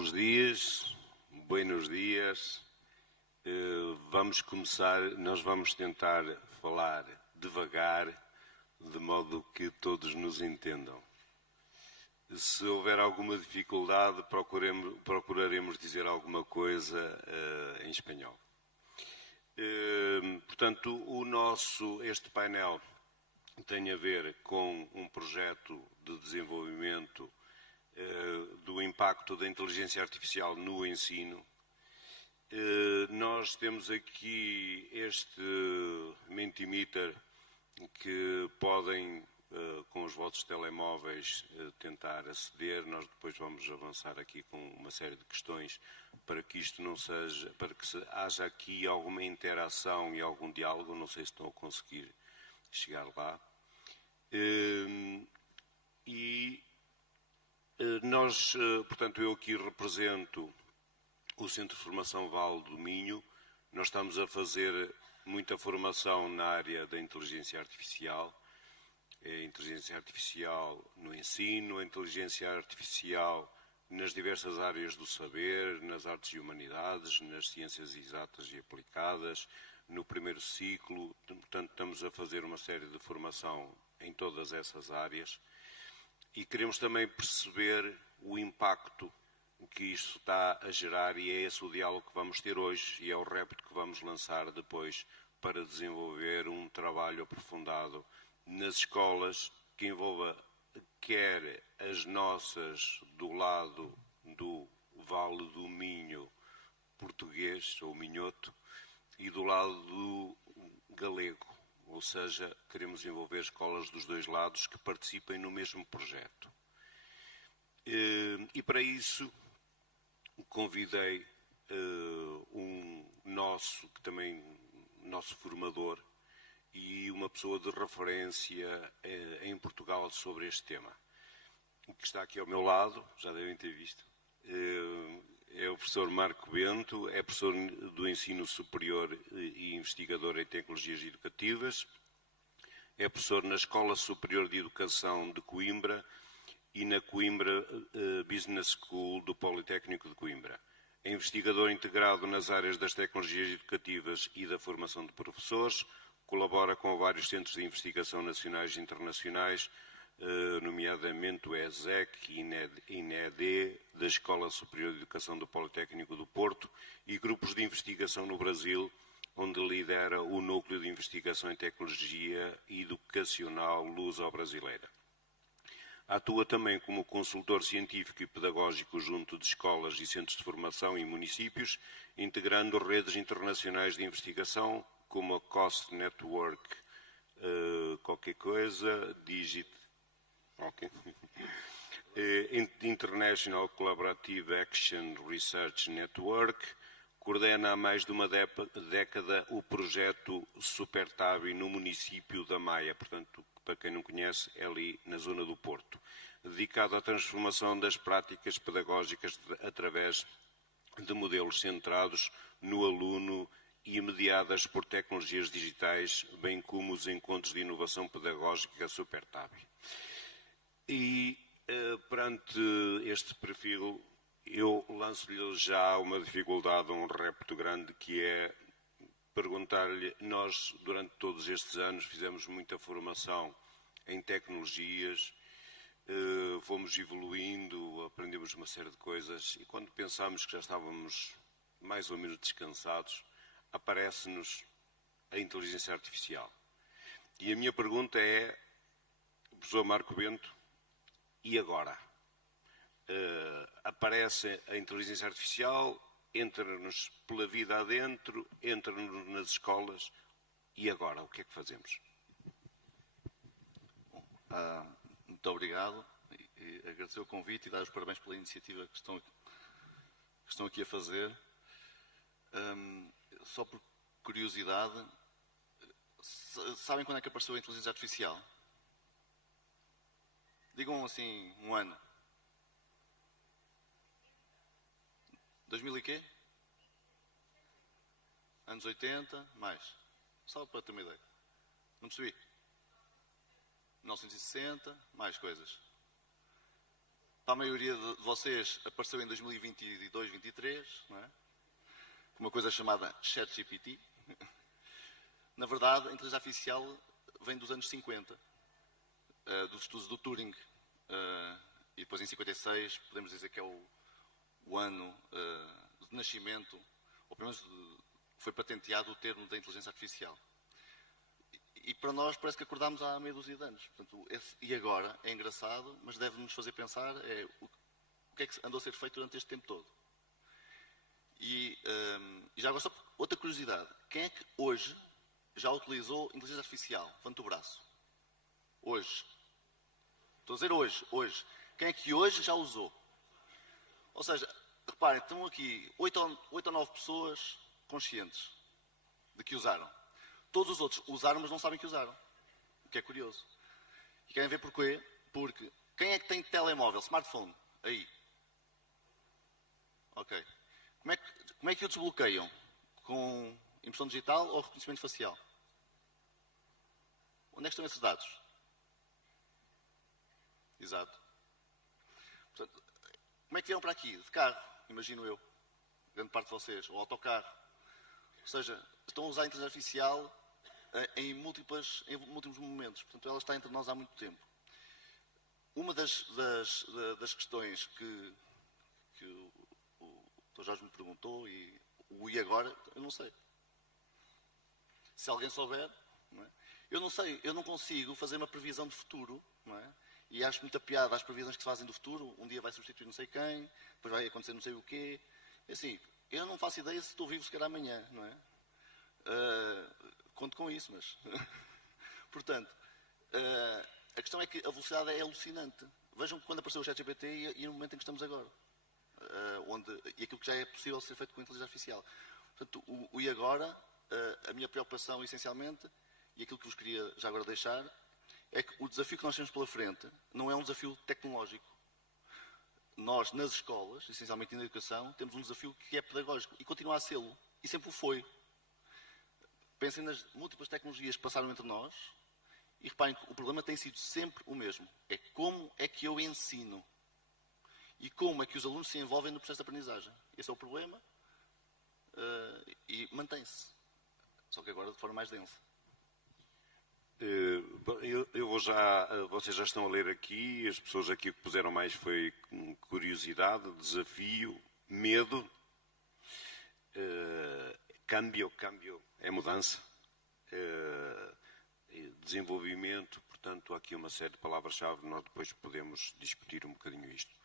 Bons dias, buenos dias. Vamos começar, nós vamos tentar falar devagar, de modo que todos nos entendam. Se houver alguma dificuldade, procuraremos dizer alguma coisa em espanhol. Portanto, este painel tem a ver com um projeto de desenvolvimento do impacto da inteligência artificial no ensino. Nós temos aqui este Mentimeter que podem, com os vossos telemóveis, tentar aceder. Nós depois vamos avançar aqui com uma série de questões para que isto não seja, para que haja aqui alguma interação e algum diálogo. Não sei se estão a conseguir chegar lá. Nós, portanto, eu aqui represento o Centro de Formação Vale do Minho. Nós estamos a fazer muita formação na área da inteligência artificial. A inteligência artificial no ensino, a inteligência artificial nas diversas áreas do saber, nas artes e humanidades, nas ciências exatas e aplicadas, no primeiro ciclo. Portanto, estamos a fazer uma série de formação em todas essas áreas. E queremos também perceber o impacto que isto está a gerar, e é esse o diálogo que vamos ter hoje e é o repto que vamos lançar depois para desenvolver um trabalho aprofundado nas escolas que envolva quer as nossas do lado do Vale do Minho português ou minhoto e do lado do galego. Ou seja, queremos envolver escolas dos dois lados que participem no mesmo projeto. E para isso convidei nosso formador e uma pessoa de referência em Portugal sobre este tema, que está aqui ao meu lado, já devem ter visto. É o professor Marco Bento, é professor do ensino superior e investigador em tecnologias educativas, é professor na Escola Superior de Educação de Coimbra e na Coimbra Business School do Politécnico de Coimbra. É investigador integrado nas áreas das tecnologias educativas e da formação de professores, colabora com vários centros de investigação nacionais e internacionais, nomeadamente o ESEC e INED, da Escola Superior de Educação do Politécnico do Porto, e grupos de investigação no Brasil, onde lidera o Núcleo de Investigação em Tecnologia Educacional Luso-Brasileira. Atua também como consultor científico e pedagógico junto de escolas e centros de formação em municípios, integrando redes internacionais de investigação, como a COST Network, International Collaborative Action Research Network. Coordena há mais de uma década o projeto SuperTabi no município da Maia, portanto, para quem não conhece, é ali na zona do Porto, dedicado à transformação das práticas pedagógicas através de modelos centrados no aluno e mediadas por tecnologias digitais, bem como os encontros de inovação pedagógica SuperTabi. E perante este perfil, eu lanço-lhe já uma dificuldade, um repto grande, que é perguntar-lhe: nós, durante todos estes anos, fizemos muita formação em tecnologias, fomos evoluindo, aprendemos uma série de coisas, e quando pensámos que já estávamos mais ou menos descansados, aparece-nos a inteligência artificial. E a minha pergunta é, professor Marco Bento, e agora? Aparece a inteligência artificial, entra-nos pela vida adentro, entra-nos nas escolas, e agora, o que é que fazemos? Bom, muito obrigado, e agradecer o convite e dar os parabéns pela iniciativa que estão aqui a fazer. Só por curiosidade, sabem quando é que apareceu a inteligência artificial? Digam assim, um ano. 2000 e quê? Anos 80, mais. Só para ter uma ideia. Não percebi. 1960, mais coisas. para a maioria de vocês apareceu em 2022, 2023, não é? Uma coisa chamada ChatGPT. Na verdade, a inteligência artificial vem dos anos 50, dos estudos do Turing. E depois, em 56, podemos dizer que é o ano de nascimento, ou pelo menos foi patenteado o termo da inteligência artificial. E para nós parece que acordámos há meia dúzia de anos. Portanto, e agora é engraçado, mas deve-nos fazer pensar o que é que andou a ser feito durante este tempo todo. E já agora só outra curiosidade. Quem é que hoje já utilizou inteligência artificial? Levanta o braço. Hoje. Estou a dizer hoje. Quem é que hoje já usou? Ou seja, reparem, estão aqui 8 ou 9 pessoas conscientes de que usaram. Todos os outros usaram, mas não sabem que usaram. O que é curioso. E querem ver porquê? Porque quem é que tem telemóvel, smartphone? Aí. Ok. Como é que o desbloqueiam? Com impressão digital ou reconhecimento facial? Onde é que estão esses dados? Exato. Portanto, como é que vieram para aqui? De carro, imagino eu. Grande parte de vocês. Ou autocarro. Ou seja, estão a usar a inteligência artificial em múltiplos momentos. Portanto, ela está entre nós há muito tempo. Uma das questões que o Dr. Jorge me perguntou, e agora, eu não sei. Se alguém souber, não é? Eu não sei, eu não consigo fazer uma previsão de futuro, não é? E acho muita piada às previsões que se fazem do futuro. Um dia vai substituir não sei quem, depois vai acontecer não sei o quê. Assim, eu não faço ideia se estou vivo sequer amanhã, não é? Conto com isso, mas... Portanto, a questão é que a velocidade é alucinante. Vejam quando apareceu o ChatGPT e no momento em que estamos agora. E aquilo que já é possível ser feito com a inteligência artificial. Portanto, o e agora, a minha preocupação essencialmente, e aquilo que vos queria já agora deixar, é que o desafio que nós temos pela frente não é um desafio tecnológico. Nós, nas escolas, essencialmente na educação, temos um desafio que é pedagógico e continua a sê-lo. E sempre o foi. Pensem nas múltiplas tecnologias que passaram entre nós e reparem que o problema tem sido sempre o mesmo. É como é que eu ensino e como é que os alunos se envolvem no processo de aprendizagem. Esse é o problema e mantém-se. Só que agora de forma mais densa. Eu vou já, vocês já estão a ler aqui, as pessoas aqui que puseram mais foi curiosidade, desafio, medo, câmbio é mudança, desenvolvimento, portanto há aqui uma série de palavras-chave, nós depois podemos discutir um bocadinho isto.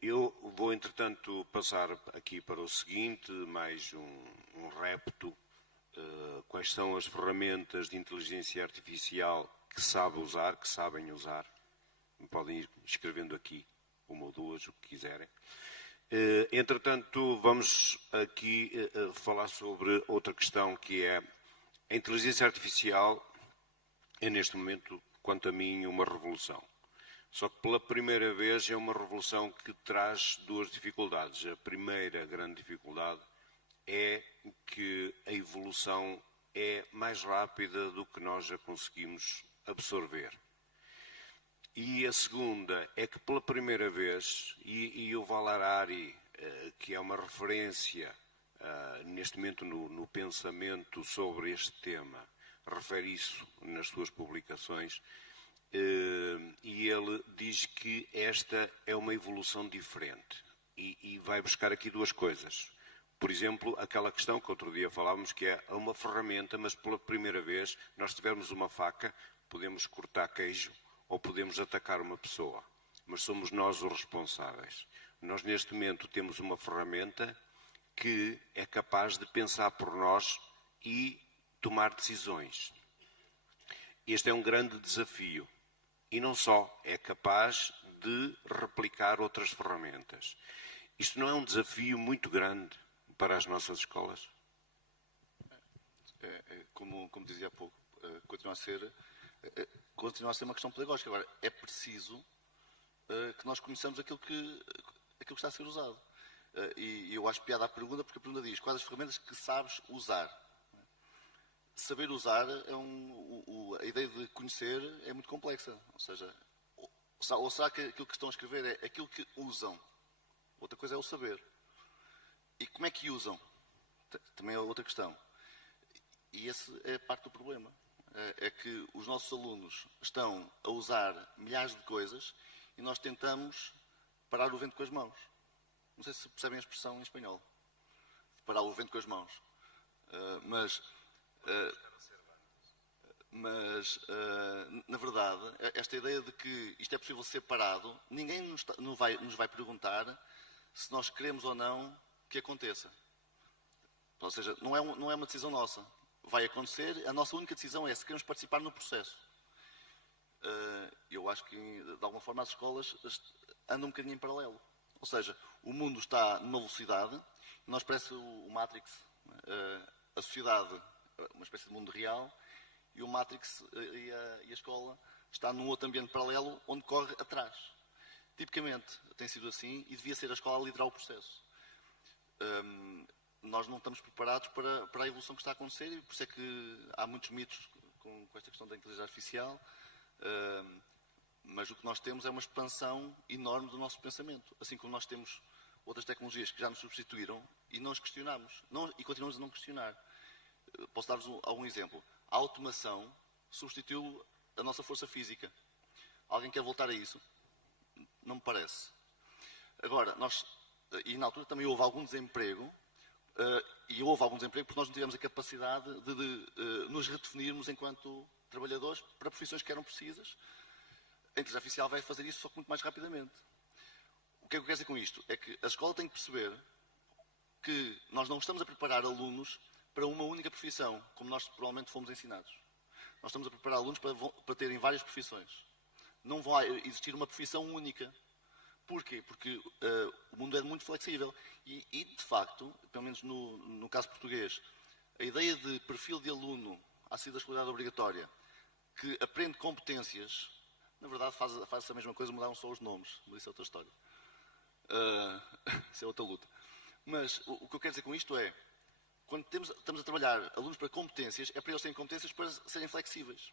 Eu vou entretanto passar aqui para o seguinte, mais um repto. Quais são as ferramentas de inteligência artificial que sabem usar. Podem ir escrevendo aqui, uma ou duas, o que quiserem. Entretanto, vamos aqui falar sobre outra questão, que é a inteligência artificial é, neste momento, quanto a mim, uma revolução. Só que pela primeira vez é uma revolução que traz duas dificuldades. A primeira grande dificuldade é que a evolução é mais rápida do que nós a conseguimos absorver. E a segunda é que pela primeira vez, e o Yuval Harari, que é uma referência neste momento no pensamento sobre este tema, refere isso nas suas publicações, e ele diz que esta é uma evolução diferente. E vai buscar aqui duas coisas. Por exemplo, aquela questão que outro dia falávamos, que é uma ferramenta, mas pela primeira vez, nós tivermos uma faca, podemos cortar queijo ou podemos atacar uma pessoa. Mas somos nós os responsáveis. Nós, neste momento, temos uma ferramenta que é capaz de pensar por nós e tomar decisões. Este é um grande desafio. E não só, é capaz de replicar outras ferramentas. Isto não é um desafio muito grande para as nossas escolas? Como dizia há pouco, continua a ser uma questão pedagógica. Agora, é preciso que nós conheçamos aquilo que está a ser usado. E eu acho piada a pergunta, porque a pergunta diz quais as ferramentas que sabes usar. Saber usar, a ideia de conhecer é muito complexa. Ou seja, Ou será que aquilo que estão a escrever é aquilo que usam? Outra coisa é o saber. E como é que usam? Também é outra questão. E esse é parte do problema. É que os nossos alunos estão a usar milhares de coisas e nós tentamos parar o vento com as mãos. Não sei se percebem a expressão em espanhol. Parar o vento com as mãos. Na verdade, esta ideia de que isto é possível ser parado, ninguém nos vai perguntar se nós queremos ou não que aconteça. Ou seja, não é uma decisão nossa. Vai acontecer, a nossa única decisão é se queremos participar no processo. Eu acho que, de alguma forma, as escolas andam um bocadinho em paralelo. Ou seja, o mundo está numa velocidade, nós parece o Matrix, a sociedade, uma espécie de mundo real, e o Matrix e a escola está num outro ambiente paralelo onde corre atrás. Tipicamente tem sido assim e devia ser a escola a liderar o processo. Nós não estamos preparados para a evolução que está a acontecer e por isso é que há muitos mitos com esta questão da inteligência artificial, mas o que nós temos é uma expansão enorme do nosso pensamento, assim como nós temos outras tecnologias que já nos substituíram e não os questionamos, e continuamos a não questionar. Posso dar-vos algum exemplo. A automação substituiu a nossa força física. Alguém quer voltar a isso? Não me parece. Agora, e na altura também houve algum desemprego, porque nós não tivemos a capacidade de nos redefinirmos enquanto trabalhadores para profissões que eram precisas. A inteligência artificial vai fazer isso só que muito mais rapidamente. O que é que eu quero dizer com isto? É que a escola tem que perceber que nós não estamos a preparar alunos para uma única profissão, como nós provavelmente fomos ensinados. Nós estamos a preparar alunos para terem várias profissões. Não vai existir uma profissão única. Porquê? Porque o mundo é muito flexível. E, de facto, pelo menos no caso português, a ideia de perfil de aluno à saída da escolaridade obrigatória, que aprende competências, na verdade faz a mesma coisa, mudaram só os nomes. Mas isso é outra história. Isso é outra luta. Mas o que eu quero dizer com isto é, quando estamos a trabalhar alunos para competências, é para eles terem competências para serem flexíveis.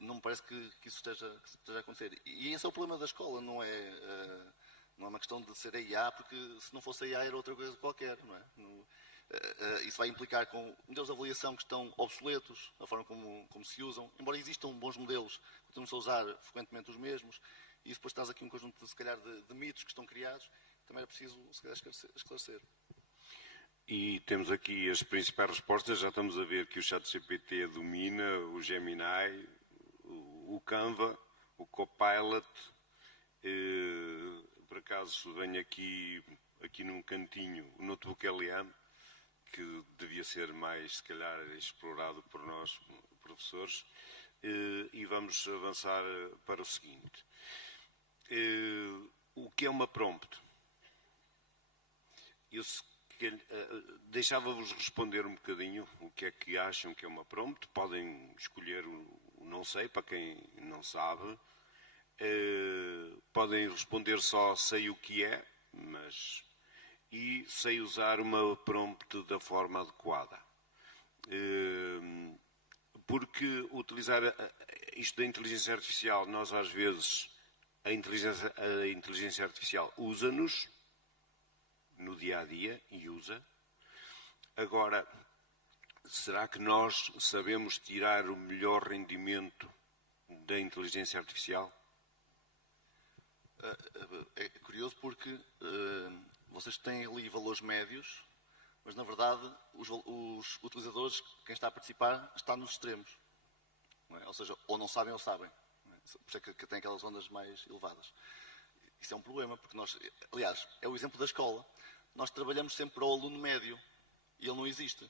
Não me parece que isso esteja a acontecer. E esse é o problema da escola, não é uma questão de ser a IA, porque se não fosse a IA era outra coisa qualquer, não é? Isso vai implicar com modelos de avaliação que estão obsoletos, a forma como se usam. Embora existam bons modelos, continuamos a usar frequentemente os mesmos, e depois traz aqui um conjunto, se calhar, de mitos que estão criados, também era preciso, se calhar, esclarecer. E temos aqui as principais respostas. Já estamos a ver que o ChatGPT domina, o Gemini, o Canva, o Copilot. Por acaso venho aqui num cantinho o Notebook LM, que devia ser mais, se calhar, explorado por nós, professores. E vamos avançar para o seguinte. O que é uma prompt? Eu deixava-vos responder um bocadinho o que é que acham que é uma prompt. Podem escolher o não sei, para quem não sabe. Podem responder só sei o que é, e sei usar uma prompt da forma adequada. Porque utilizar isto da inteligência artificial, nós às vezes, a inteligência artificial usa-nos no dia-a-dia e usa. Agora, será que nós sabemos tirar o melhor rendimento da inteligência artificial? É curioso porque vocês têm ali valores médios, mas na verdade os utilizadores, quem está a participar, está nos extremos. Não é? Ou seja, ou não sabem ou sabem. Não é? Por isso é que tem aquelas ondas mais elevadas. Isso é um problema, porque aliás, é o exemplo da escola. Nós trabalhamos sempre para o aluno médio e ele não existe.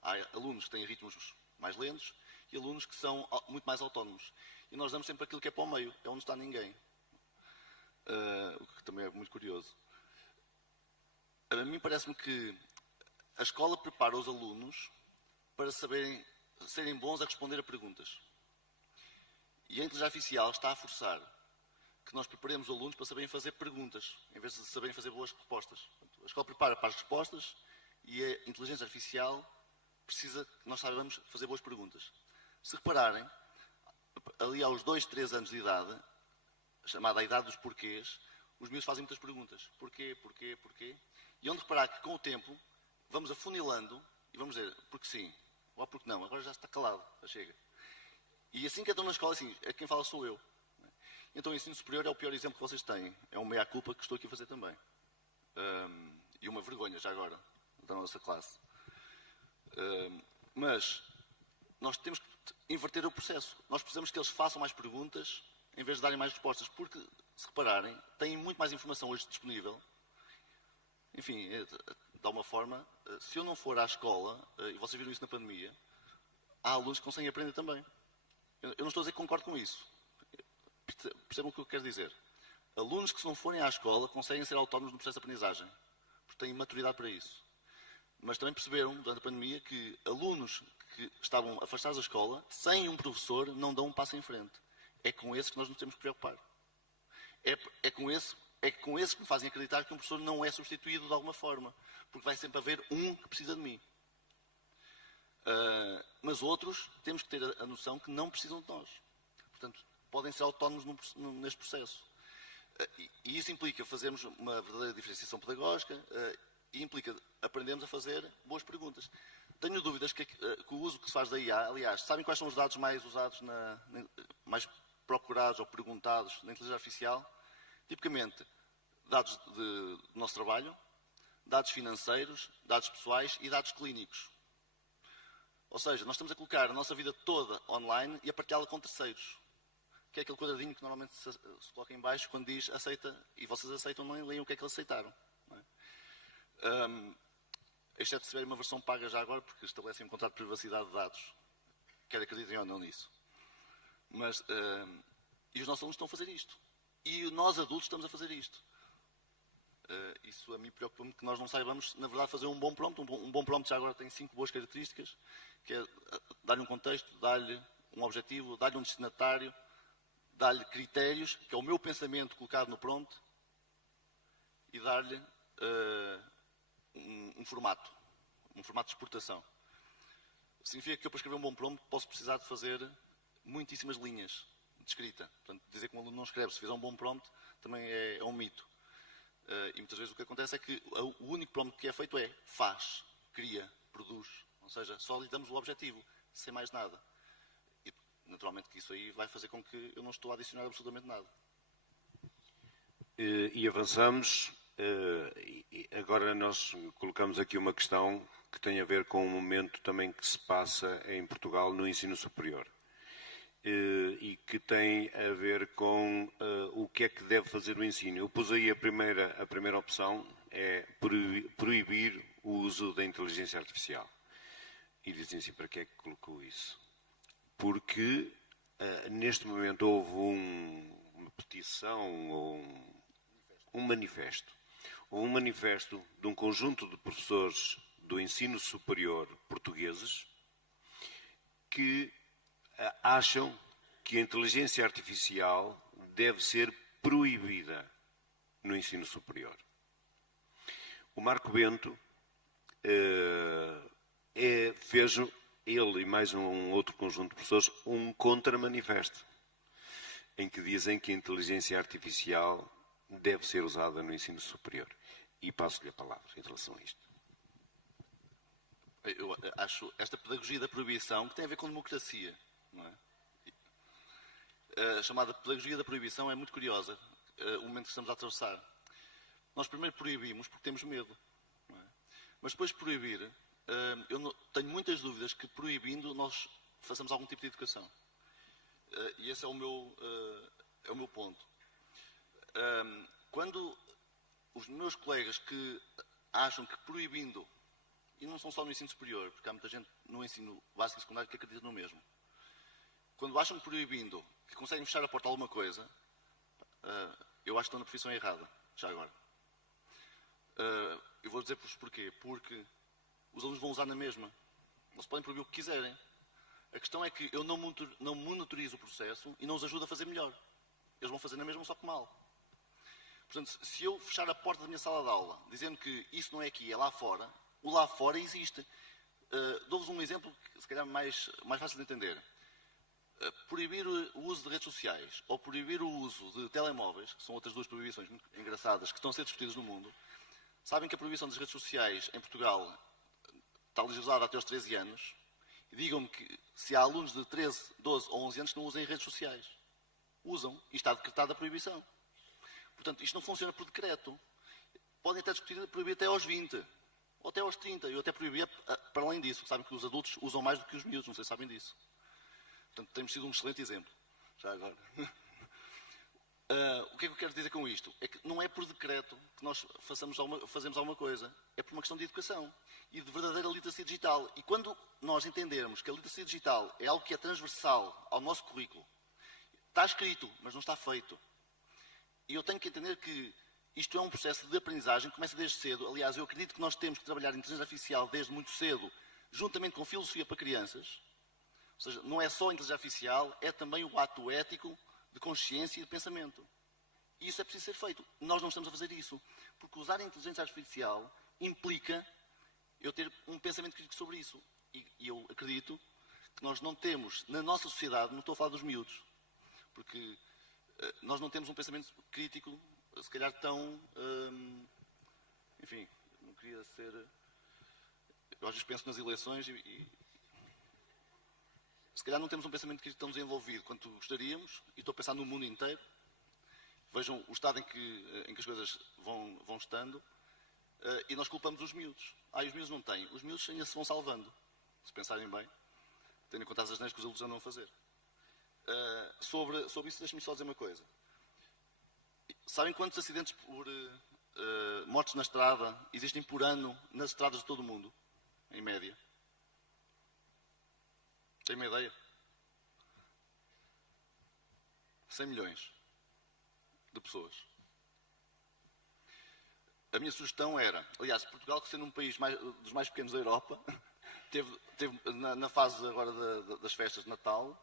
Há alunos que têm ritmos mais lentos e alunos que são muito mais autónomos. E nós damos sempre aquilo que é para o meio, é onde está ninguém. O que também é muito curioso. A mim parece-me que a escola prepara os alunos para serem bons a responder a perguntas. E a inteligência artificial está a forçar que nós preparemos os alunos para saberem fazer perguntas, em vez de saberem fazer boas respostas. A escola prepara para as respostas e a inteligência artificial precisa que nós saibamos fazer boas perguntas. Se repararem, ali aos 2, 3 anos de idade, chamada a idade dos porquês, os miúdos fazem muitas perguntas. Porquê, porquê, porquê? E onde reparar que, com o tempo, vamos afunilando e vamos dizer, porque sim, ou porque não, agora já está calado, já chega. E assim que entram na escola, assim, quem fala sou eu. Então o ensino superior é o pior exemplo que vocês têm. É uma meia-culpa que estou aqui a fazer também. E uma vergonha, já agora, da nossa classe. Mas nós temos que inverter o processo. Nós precisamos que eles façam mais perguntas em vez de darem mais respostas. Porque, se repararem, têm muito mais informação hoje disponível. Enfim, de alguma forma, se eu não for à escola, e vocês viram isso na pandemia, há alunos que conseguem aprender também. Eu não estou a dizer que concordo com isso. Percebam o que eu quero dizer. Alunos que, se não forem à escola, conseguem ser autónomos no processo de aprendizagem, porque têm maturidade para isso. Mas também perceberam, durante a pandemia, que alunos que estavam afastados da escola, sem um professor, não dão um passo em frente. É com esses que nós nos temos que preocupar. É com esses que me fazem acreditar que um professor não é substituído de alguma forma, porque vai sempre haver um que precisa de mim. Mas outros, temos que ter a noção que não precisam de nós. Portanto, podem ser autónomos neste processo. E isso implica fazermos uma verdadeira diferenciação pedagógica e implica aprendermos a fazer boas perguntas. Tenho dúvidas que o uso que se faz da IA, aliás, sabem quais são os dados mais usados, mais procurados ou perguntados na inteligência artificial? Tipicamente, dados do nosso trabalho, dados financeiros, dados pessoais e dados clínicos. Ou seja, nós estamos a colocar a nossa vida toda online e a partilhá-la com terceiros. Que é aquele quadradinho que normalmente se coloca em baixo quando diz aceita, e vocês aceitam, não leem o que é que eles aceitaram. Não é? Exceto se tiver uma versão paga já agora, porque estabelecem um contrato de privacidade de dados. Quer acreditem ou não nisso. Mas, e os nossos alunos estão a fazer isto. E nós adultos estamos a fazer isto. Isso a mim preocupa-me que nós não saibamos, na verdade, fazer um bom prompt. Um bom prompt já agora tem 5 boas características, que é dar-lhe um contexto, dar-lhe um objetivo, dar-lhe um destinatário, dar-lhe critérios, que é o meu pensamento colocado no prompt, e dar-lhe um formato de exportação. Significa que eu, para escrever um bom prompt, posso precisar de fazer muitíssimas linhas de escrita. Portanto, dizer que um aluno não escreve, se fizer um bom prompt, também é um mito. E muitas vezes o que acontece é que o único prompt que é feito é faz, cria, produz. Ou seja, só lhe damos o objetivo, sem mais nada. E, naturalmente, que isso aí vai fazer com que eu não estou a adicionar absolutamente nada. E avançamos. Agora nós colocamos aqui uma questão que tem a ver com um momento também que se passa em Portugal no ensino superior. E que tem a ver com o que é que deve fazer o ensino. Eu pus aí a primeira opção, é proibir o uso da inteligência artificial. E dizem assim, para que é que colocou isso? Porque neste momento houve uma petição ou um manifesto. Houve um manifesto de um conjunto de professores do ensino superior portugueses que acham que a inteligência artificial deve ser proibida no ensino superior. O Marco Bento fez, ele e mais um outro conjunto de professores, um contra-manifesto, em que dizem que a inteligência artificial deve ser usada no ensino superior. E passo-lhe a palavra em relação a isto. Eu acho esta pedagogia da proibição que tem a ver com democracia, não é? A chamada pedagogia da proibição é muito curiosa, o momento que estamos a atravessar. Nós primeiro proibimos porque temos medo, não é? Mas depois de proibir, eu tenho muitas dúvidas que proibindo nós façamos algum tipo de educação. E esse é o meu ponto. Quando os meus colegas que acham que proibindo, e não são só no ensino superior, porque há muita gente no ensino básico e secundário que acredita no mesmo, quando acham que proibindo que conseguem fechar a porta a alguma coisa, eu acho que estão na profissão errada, já agora. Eu vou dizer-vos porquê. Porque os alunos vão usar na mesma. Não se podem proibir o que quiserem. A questão é que eu não monitorizo o processo e não os ajudo a fazer melhor. Eles vão fazer na mesma, só que mal. Portanto, se eu fechar a porta da minha sala de aula, dizendo que isso não é aqui, é lá fora, o lá fora existe. Dou-vos um exemplo que se calhar mais fácil de entender. Proibir o uso de redes sociais ou proibir o uso de telemóveis, que são outras duas proibições muito engraçadas que estão a ser discutidas no mundo. Sabem que a proibição das redes sociais em Portugal está legislada até aos 13 anos. E digam-me que se há alunos de 13, 12 ou 11 anos que não usem redes sociais. Usam e está decretada a proibição. Portanto, isto não funciona por decreto. Podem até discutir proibir até aos 20 ou até aos 30. Eu até proibia para além disso. Sabem que os adultos usam mais do que os miúdos, não sei se sabem disso. Portanto, temos sido um excelente exemplo. Já agora. O que é que eu quero dizer com isto? É que não é por decreto que nós fazemos alguma coisa. É por uma questão de educação e de verdadeira literacia digital. E quando nós entendermos que a literacia digital é algo que é transversal ao nosso currículo, está escrito, mas não está feito. E eu tenho que entender que isto é um processo de aprendizagem que começa desde cedo. Aliás, eu acredito que nós temos que trabalhar em inteligência artificial desde muito cedo, juntamente com filosofia para crianças. Ou seja, não é só a inteligência artificial, é também o ato ético de consciência e de pensamento. E isso é preciso ser feito. Nós não estamos a fazer isso. Porque usar a inteligência artificial implica eu ter um pensamento crítico sobre isso. E eu acredito que nós não temos, na nossa sociedade, não estou a falar dos miúdos, porque nós não temos um pensamento crítico, se calhar tão... enfim, não queria ser... Eu às vezes penso nas eleições e se calhar não temos um pensamento crítico tão desenvolvido quanto gostaríamos, e estou a pensar no mundo inteiro. Vejam o estado em que as coisas vão estando, e nós culpamos os miúdos. Os miúdos não têm. Os miúdos ainda se vão salvando, se pensarem bem, tendo em conta as asneiras que os adultos andam a fazer. Sobre isso, deixem-me só dizer uma coisa. Sabem quantos acidentes por mortes na estrada existem por ano nas estradas de todo o mundo, em média? Tem uma ideia? 100 milhões de pessoas. A minha sugestão era, aliás, Portugal, que sendo um país dos mais pequenos da Europa, teve na fase agora das festas de Natal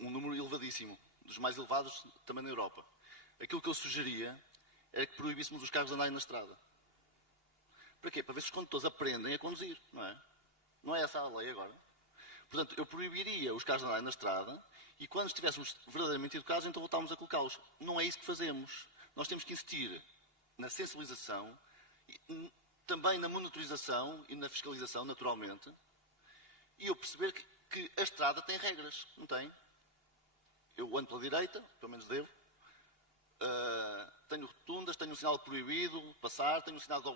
um número elevadíssimo, dos mais elevados também na Europa. Aquilo que eu sugeria era que proibíssemos os carros de andarem na estrada. Para quê? Para ver se os condutores aprendem a conduzir, não é? Não é essa a lei agora? Portanto, eu proibiria os carros de andarem na estrada e quando estivéssemos verdadeiramente educados, então voltávamos a colocá-los. Não é isso que fazemos. Nós temos que insistir na sensibilização, também na monitorização e na fiscalização, naturalmente, e eu perceber que a estrada tem regras, não tem? Eu ando pela direita, pelo menos devo, tenho rotundas, tenho um sinal proibido, passar, tenho um sinal de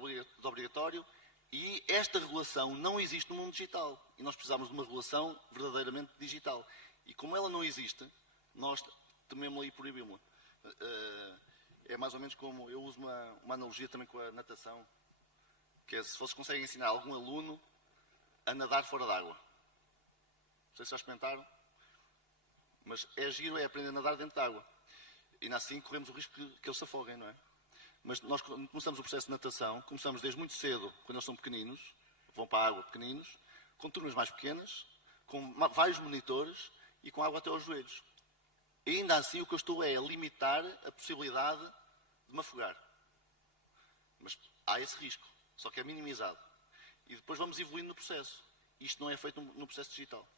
obrigatório, e esta regulação não existe no mundo digital. E nós precisamos de uma regulação verdadeiramente digital. E como ela não existe, nós tememos-la e proibimos-la. É mais ou menos como eu uso uma analogia também com a natação, que é se vocês conseguem ensinar algum aluno a nadar fora d'água. Não sei se já experimentaram, mas é giro, é aprender a nadar dentro d'água. E assim corremos o risco que eles se afoguem, não é? Mas nós começamos o processo de natação, começamos desde muito cedo, quando eles são pequeninos, vão para a água pequeninos, com turmas mais pequenas, com vários monitores e com água até aos joelhos. E ainda assim o que eu estou é a limitar a possibilidade de me afogar. Mas há esse risco, só que é minimizado. E depois vamos evoluindo no processo. Isto não é feito no processo digital.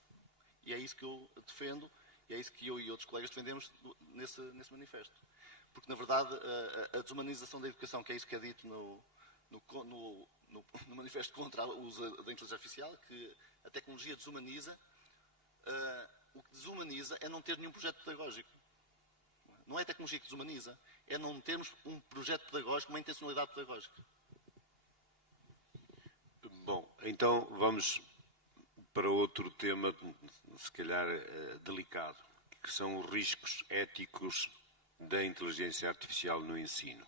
E é isso que eu defendo, e é isso que eu e outros colegas defendemos nesse manifesto. Porque, na verdade, a desumanização da educação, que é isso que é dito no manifesto contra o uso da inteligência artificial, que a tecnologia desumaniza, o que desumaniza é não ter nenhum projeto pedagógico. Não é a tecnologia que desumaniza, é não termos um projeto pedagógico, uma intencionalidade pedagógica. Bom, então vamos para outro tema, se calhar delicado, que são os riscos éticos da inteligência artificial no ensino.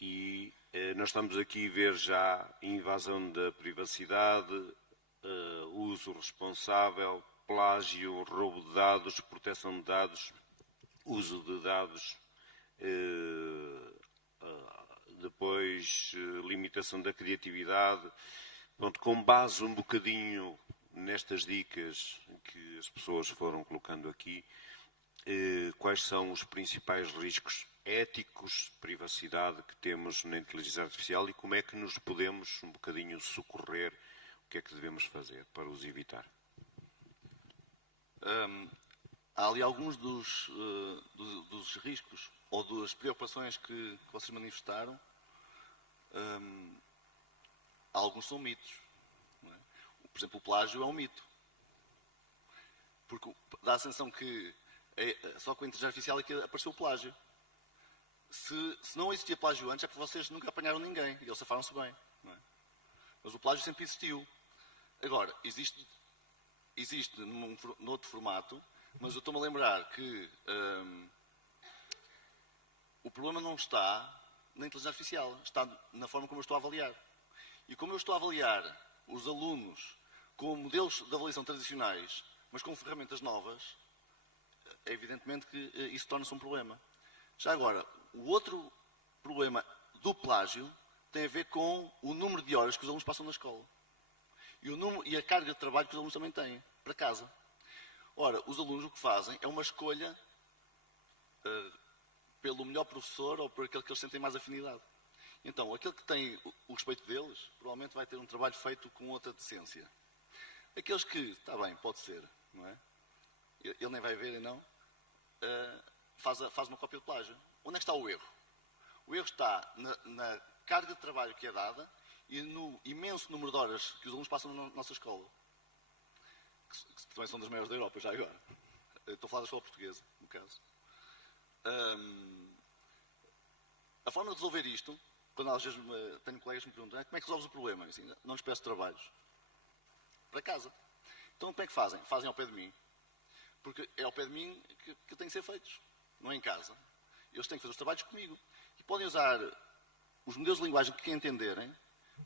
E nós estamos aqui a ver já invasão da privacidade, uso responsável, plágio, roubo de dados, proteção de dados, uso de dados, depois limitação da criatividade. Pronto, com base um bocadinho nestas dicas que as pessoas foram colocando aqui, quais são os principais riscos éticos de privacidade que temos na inteligência artificial e como é que nos podemos um bocadinho socorrer, o que é que devemos fazer para os evitar? há ali alguns dos riscos ou das preocupações que vocês manifestaram. Alguns são mitos. Não é? Por exemplo, o plágio é um mito. Porque dá a sensação que só com a inteligência artificial é que apareceu o plágio. Se não existia plágio antes, é porque vocês nunca apanharam ninguém e eles safaram-se bem. Não é? Mas o plágio sempre existiu. Agora, existe noutro formato, mas eu estou-me a lembrar que o problema não está na inteligência artificial, está na forma como eu estou a avaliar. E como eu estou a avaliar os alunos com modelos de avaliação tradicionais, mas com ferramentas novas, é evidentemente que isso torna-se um problema. Já agora, o outro problema do plágio tem a ver com o número de horas que os alunos passam na escola. E a carga de trabalho que os alunos também têm, para casa. Ora, os alunos o que fazem é uma escolha pelo melhor professor ou por aquele que eles sentem mais afinidade. Então, aquele que tem o respeito deles, provavelmente vai ter um trabalho feito com outra decência. Aqueles que, está bem, pode ser, não é? Ele nem vai ver e não, faz uma cópia de plágio. Onde é que está o erro? O erro está na carga de trabalho que é dada e no imenso número de horas que os alunos passam na nossa escola. Que também são das maiores da Europa, já agora. Estou a falar da escola portuguesa, no caso. A forma de resolver isto, quando às vezes tenho colegas que me perguntam como é que resolves o problema? Eu assim, não lhes peço trabalhos. Para casa. Então como é que fazem? Fazem ao pé de mim. Porque é ao pé de mim que têm que ser feitos. Não é em casa. Eles têm que fazer os trabalhos comigo. E podem usar os modelos de linguagem que entenderem,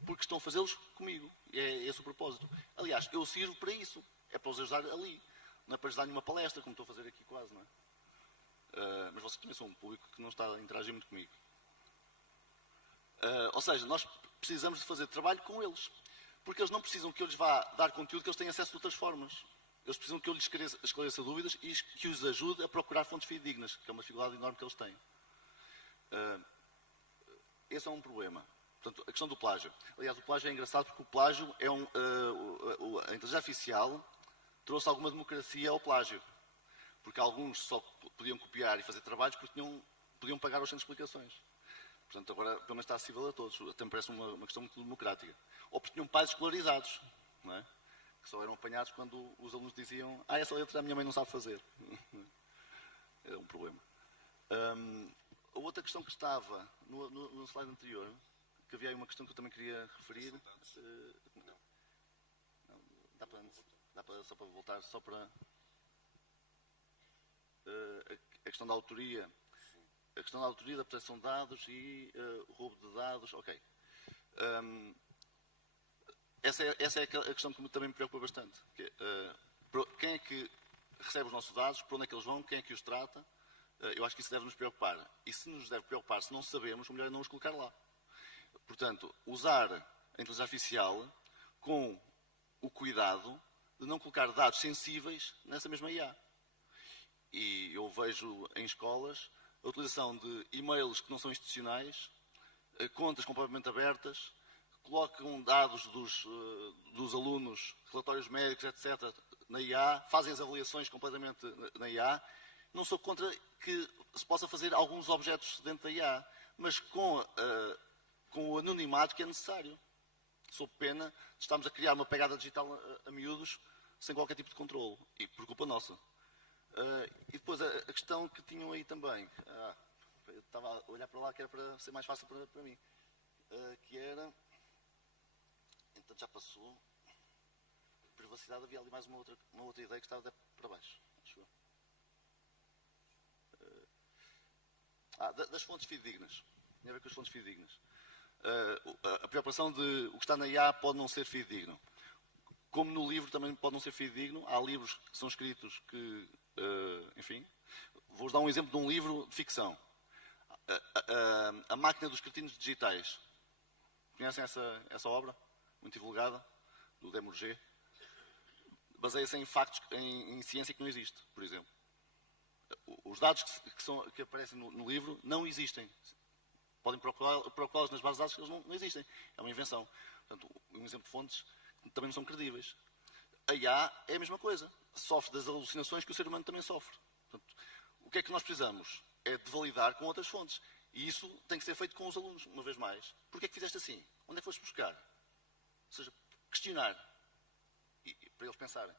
porque estão a fazê-los comigo. E é esse o propósito. Aliás, eu sirvo para isso. É para os ajudar ali. Não é para lhes dar nenhuma palestra, como estou a fazer aqui quase, não é? Mas vocês também são um público que não está a interagir muito comigo. Ou seja, nós precisamos de fazer trabalho com eles. Porque eles não precisam que eu lhes vá dar conteúdo que eles têm acesso de outras formas. Eles precisam que eu lhes esclareça dúvidas e que os ajude a procurar fontes fidedignas, que é uma dificuldade enorme que eles têm. Esse é um problema. Portanto, a questão do plágio. Aliás, o plágio é engraçado porque o plágio é a inteligência artificial trouxe alguma democracia ao plágio. Porque alguns só podiam copiar e fazer trabalhos porque podiam pagar os centros de explicações. Portanto, agora pelo menos está acessível a todos. Até me parece uma questão muito democrática. Ou porque tinham pais escolarizados, não é? Que só eram apanhados quando os alunos diziam essa letra a minha mãe não sabe fazer. É um problema. A outra questão que estava no slide anterior, que havia aí uma questão que eu também queria referir. Dá para só para voltar, só para a questão da autoria. A questão da autoria, da proteção de dados e roubo de dados, ok. Essa é a questão que também me preocupa bastante. Quem é que recebe os nossos dados, para onde é que eles vão, quem é que os trata? Eu acho que isso deve nos preocupar. E se nos deve preocupar, se não sabemos, o melhor é não os colocar lá. Portanto, usar a inteligência artificial com o cuidado de não colocar dados sensíveis nessa mesma IA. E eu vejo em escolas a utilização de e-mails que não são institucionais, contas completamente abertas, colocam dados dos alunos, relatórios médicos, etc., na IA, fazem as avaliações completamente na IA. Não sou contra que se possa fazer alguns objetos dentro da IA, mas com o anonimato que é necessário. Sob pena de estarmos a criar uma pegada digital a miúdos sem qualquer tipo de controle, e por culpa nossa. E depois a questão que tinham aí também, eu estava a olhar para lá que era para ser mais fácil para mim, que era, então já passou, privacidade, havia ali mais uma outra ideia que estava para baixo, acho eu. Das fontes fidedignas, tinha a ver com as fontes fidedignas. A preocupação de o que está na IA pode não ser fidedigno. Como no livro também pode não ser fidedigno, há livros que são escritos que, enfim, vou-vos dar um exemplo de um livro de ficção. A Máquina dos Cretinos Digitais. Conhecem essa obra? Muito divulgada, do Desmourget. Baseia-se em factos, em ciência que não existe, por exemplo. Os dados que aparecem no livro não existem. Podem procurá-los nas bases de dados que eles não existem. É uma invenção. Portanto, um exemplo de fontes que também não são credíveis. A IA é a mesma coisa. sofre das alucinações que o ser humano também sofre. Portanto, o que é que nós precisamos? É de validar com outras fontes. E isso tem que ser feito com os alunos, uma vez mais. Porquê é que fizeste assim? Onde é que foste buscar? Ou seja, questionar. E para eles pensarem.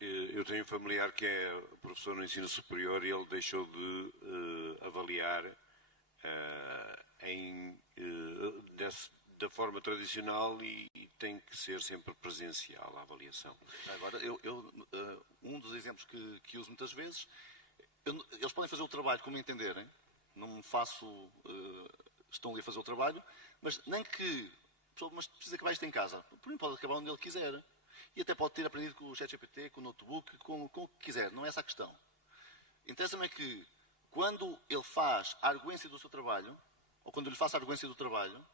Eu tenho um familiar que é professor no ensino superior e ele deixou de avaliar da forma tradicional e tem que ser sempre presencial a avaliação. Agora, um dos exemplos que uso muitas vezes, eles podem fazer o trabalho como entenderem, não faço, estão ali a fazer o trabalho, mas nem que, mas precisa acabar isto em casa, por mim pode acabar onde ele quiser. E até pode ter aprendido com o ChatGPT, com o notebook, com o que quiser, não é essa a questão. Interessa-me é que, quando ele faz a argüência do seu trabalho, ou quando eu lhe faço a argüência do trabalho,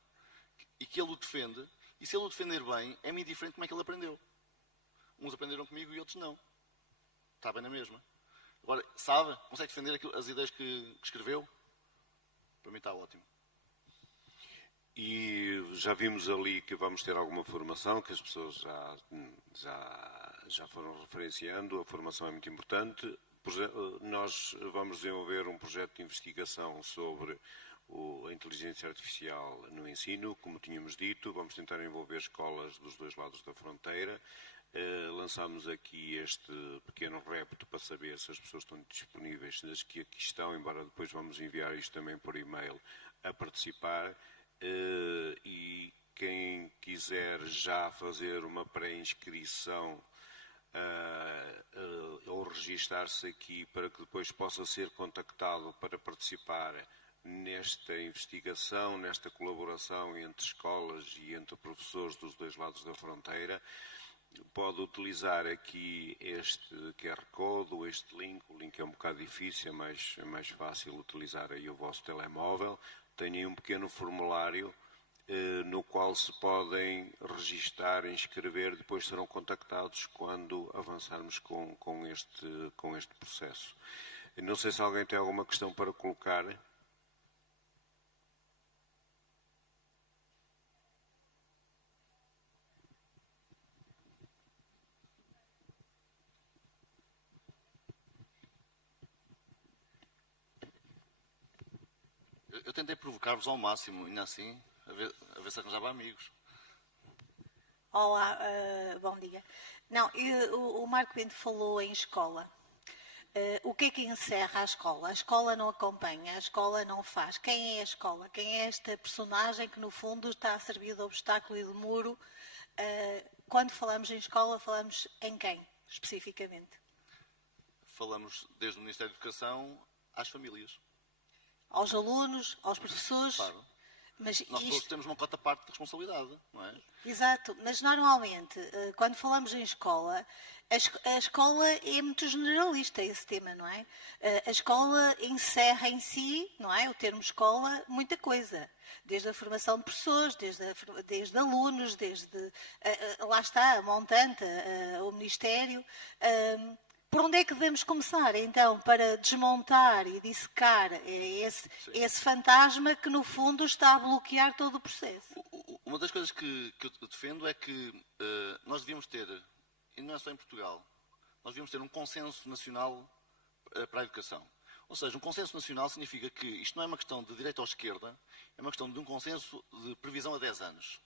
e que ele o defende, e se ele o defender bem, é muito diferente como é que ele aprendeu. Uns aprenderam comigo e outros não. Está bem na mesma. Agora, sabe? Consegue defender as ideias que escreveu? Para mim está ótimo. E já vimos ali que vamos ter alguma formação, que as pessoas já foram referenciando. A formação é muito importante. Nós vamos desenvolver um projeto de investigação sobre a inteligência artificial no ensino, como tínhamos dito. Vamos tentar envolver escolas dos dois lados da fronteira. Lançámos aqui este pequeno repto para saber se as pessoas estão disponíveis, das que aqui estão, embora depois vamos enviar isto também por e-mail, a participar. E quem quiser já fazer uma pré-inscrição ou registar-se aqui para que depois possa ser contactado para participar nesta investigação, nesta colaboração entre escolas e entre professores dos dois lados da fronteira, pode utilizar aqui este QR Code ou este link. O link é um bocado difícil, é mais fácil utilizar aí o vosso telemóvel. Tem aí um pequeno formulário no qual se podem registar, inscrever, depois serão contactados quando avançarmos com este processo. Não sei se alguém tem alguma questão para colocar. Eu tentei provocar-vos ao máximo, ainda assim, a ver se arranjava amigos. Olá, bom dia. Não, o Marco Bento falou em escola. O que é que encerra a escola? A escola não acompanha, a escola não faz. Quem é a escola? Quem é esta personagem que, no fundo, está a servir de obstáculo e de muro? Quando falamos em escola, falamos em quem, especificamente? Falamos desde o Ministério da Educação às famílias. Aos alunos, aos professores. Claro. Mas nós todos temos uma cota parte de responsabilidade, não é? Exato, mas normalmente, quando falamos em escola, a escola é muito generalista esse tema, não é? A escola encerra em si, não é? O termo escola, muita coisa. Desde a formação de professores, desde alunos, lá está, a montante, o Ministério. Por onde é que devemos começar, então, para desmontar e dissecar esse fantasma que, no fundo, está a bloquear todo o processo? Uma das coisas que eu defendo é que nós devíamos ter, e não é só em Portugal, nós devíamos ter um consenso nacional para a educação. Ou seja, um consenso nacional significa que isto não é uma questão de direita ou esquerda, é uma questão de um consenso de previsão a 10 anos.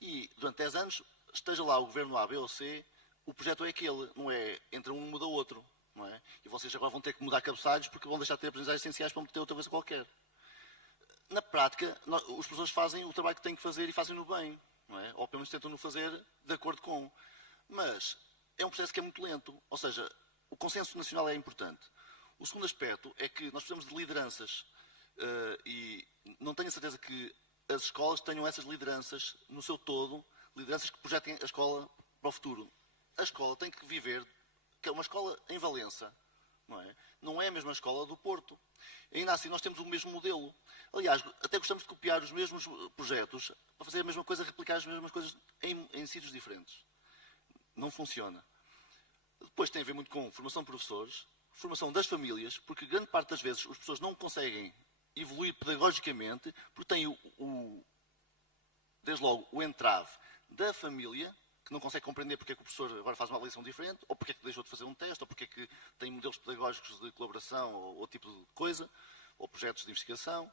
E, durante 10 anos, esteja lá o governo A, B ou C, o projeto é aquele, não é entre um muda o outro, não é? E vocês agora vão ter que mudar cabeçalhos porque vão deixar de ter aprendizagens essenciais para meter outra coisa qualquer. Na prática, os professores fazem o trabalho que têm que fazer e fazem-no bem, não é? Ou pelo menos tentam-no fazer de acordo com. Mas é um processo que é muito lento, ou seja, o consenso nacional é importante. O segundo aspecto é que nós precisamos de lideranças e não tenho a certeza que as escolas tenham essas lideranças no seu todo, lideranças que projetem a escola para o futuro. A escola tem que viver, que é uma escola em Valença, não é? Não é a mesma escola do Porto. E ainda assim nós temos o mesmo modelo. Aliás, até gostamos de copiar os mesmos projetos para fazer a mesma coisa, replicar as mesmas coisas em sítios diferentes. Não funciona. Depois tem a ver muito com formação de professores, formação das famílias, porque grande parte das vezes os professores não conseguem evoluir pedagogicamente porque têm desde logo o entrave da família, que não consegue compreender porque é que o professor agora faz uma avaliação diferente, ou porque é que deixou de fazer um teste, ou porque é que tem modelos pedagógicos de colaboração, ou outro tipo de coisa, ou projetos de investigação.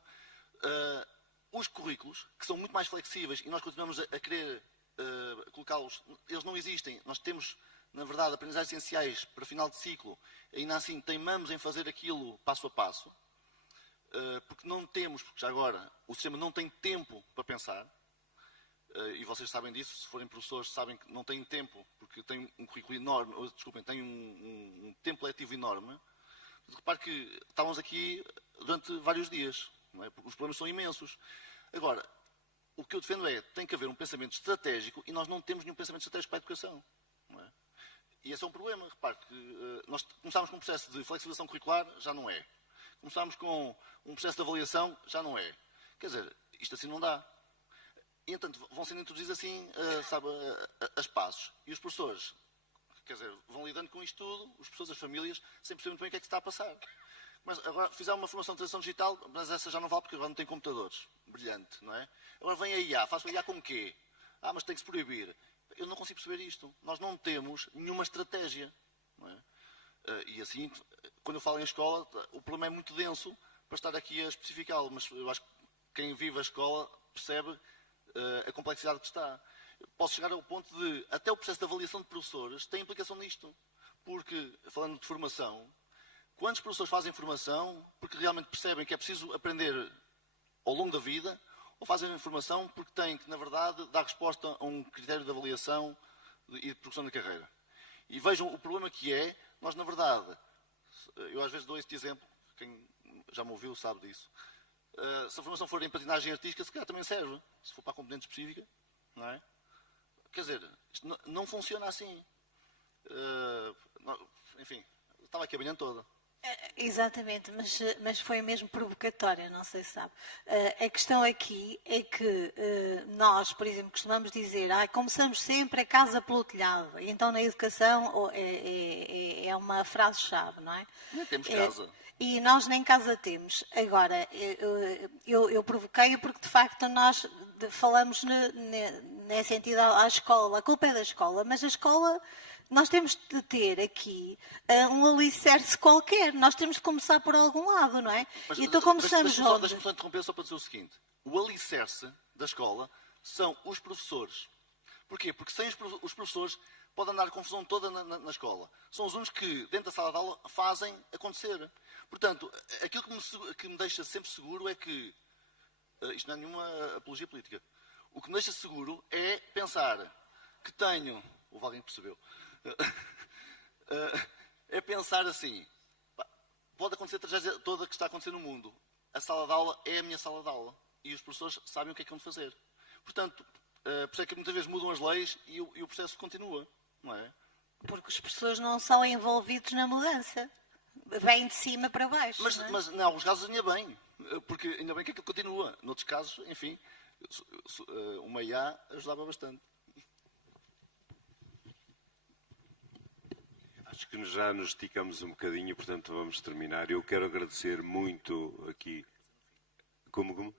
Os currículos, que são muito mais flexíveis, e nós continuamos a querer colocá-los, eles não existem. Nós temos, na verdade, aprendizagens essenciais para final de ciclo, ainda assim teimamos em fazer aquilo passo a passo, porque não temos, porque já agora o sistema não tem tempo para pensar, e vocês sabem disso, se forem professores sabem que não têm tempo, porque têm um currículo enorme, ou, desculpem, têm um tempo letivo enorme. Repare que estávamos aqui durante vários dias, não é? Porque os problemas são imensos. Agora, o que eu defendo é, tem que haver um pensamento estratégico, e nós não temos nenhum pensamento estratégico para a educação. Não é? E esse é um problema. Repare que nós começámos com um processo de flexibilização curricular, já não é. Começámos com um processo de avaliação, já não é. Quer dizer, isto assim não dá. E, entanto, vão sendo introduzidos assim, sabe, a passos. E os professores, quer dizer, vão lidando com isto tudo, os professores, as famílias, sem perceber muito bem o que é que se está a passar. Mas agora fizeram uma formação de transição digital, mas essa já não vale porque agora não tem computadores. Brilhante, não é? Agora vem a IA, faço a IA com o quê? Mas tem que se proibir. Eu não consigo perceber isto. Nós não temos nenhuma estratégia. Não é? E assim, quando eu falo em escola, o problema é muito denso para estar aqui a especificá-lo, mas eu acho que quem vive a escola percebe a complexidade que está. Posso chegar ao ponto de, até o processo de avaliação de professores tem implicação nisto. Porque, falando de formação, quantos professores fazem formação porque realmente percebem que é preciso aprender ao longo da vida, ou fazem formação porque têm que, na verdade, dar resposta a um critério de avaliação e de progressão de carreira? E vejam o problema que é, nós, na verdade, eu às vezes dou este exemplo, quem já me ouviu sabe disso. Se a formação for em patinagem artística, se calhar também serve, se for para a componente específica, não é? Quer dizer, isto não funciona assim. Enfim, estava aqui a manhã toda. Exatamente, mas foi mesmo provocatória, não sei se sabe. A questão aqui é que nós, por exemplo, costumamos dizer, começamos sempre a casa pelo telhado, e então na educação é uma frase-chave, não é? Nem temos casa. E nós nem casa temos. Agora, eu provoquei-o porque, de facto, nós falamos nesse sentido à escola. A culpa é da escola, mas a escola, nós temos de ter aqui um alicerce qualquer. Nós temos de começar por algum lado, não é? Mas, então começamos onde? Deixa-me só interromper só para dizer o seguinte. O alicerce da escola são os professores. Porquê? Porque sem os professores pode andar a confusão toda na escola. São os únicos que, dentro da sala de aula, fazem acontecer. Portanto, aquilo que me deixa sempre seguro é que, isto não é nenhuma apologia política, o que me deixa seguro é pensar que tenho, houve alguém que percebeu, é pensar assim, pode acontecer a tragédia toda que está a acontecer no mundo. A sala de aula é a minha sala de aula e os professores sabem o que é que vão fazer. Portanto, por isso é que muitas vezes mudam as leis e o processo continua, não é? Porque os professores não são envolvidos na mudança. Vem de cima para baixo. Mas em alguns casos ainda bem, porque ainda bem que aquilo continua. Noutros casos, enfim, uma IA ajudava bastante. Acho que já nos esticamos um bocadinho, portanto vamos terminar. Eu quero agradecer muito aqui. Como?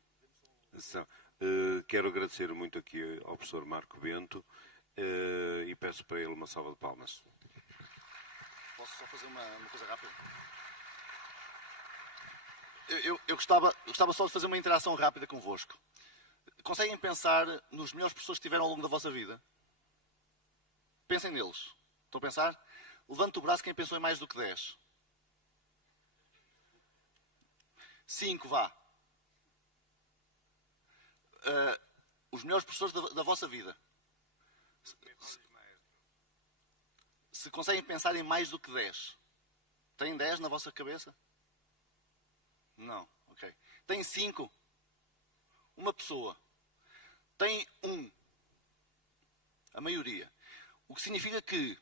Quero agradecer muito aqui ao professor Marco Bento e peço para ele uma salva de palmas. Posso só fazer uma coisa rápida? Eu gostava só de fazer uma interação rápida convosco. Conseguem pensar nos melhores professores que tiveram ao longo da vossa vida? Pensem neles. Estão a pensar? Levante o braço quem pensou em mais do que 10. 5, vá. Os melhores professores da vossa vida. Se conseguem pensar em mais do que 10. Têm 10 na vossa cabeça? Não, ok. Tem 5. Uma pessoa. Tem 1. A maioria. O que significa que,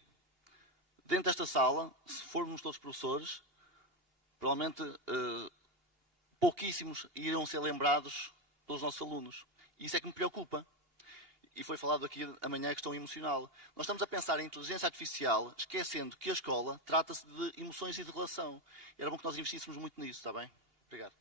dentro desta sala, se formos todos professores, provavelmente pouquíssimos irão ser lembrados pelos nossos alunos. E isso é que me preocupa. E foi falado aqui amanhã a questão emocional. Nós estamos a pensar em inteligência artificial, esquecendo que a escola trata-se de emoções e de relação. Era bom que nós investíssemos muito nisso, está bem? Obrigado.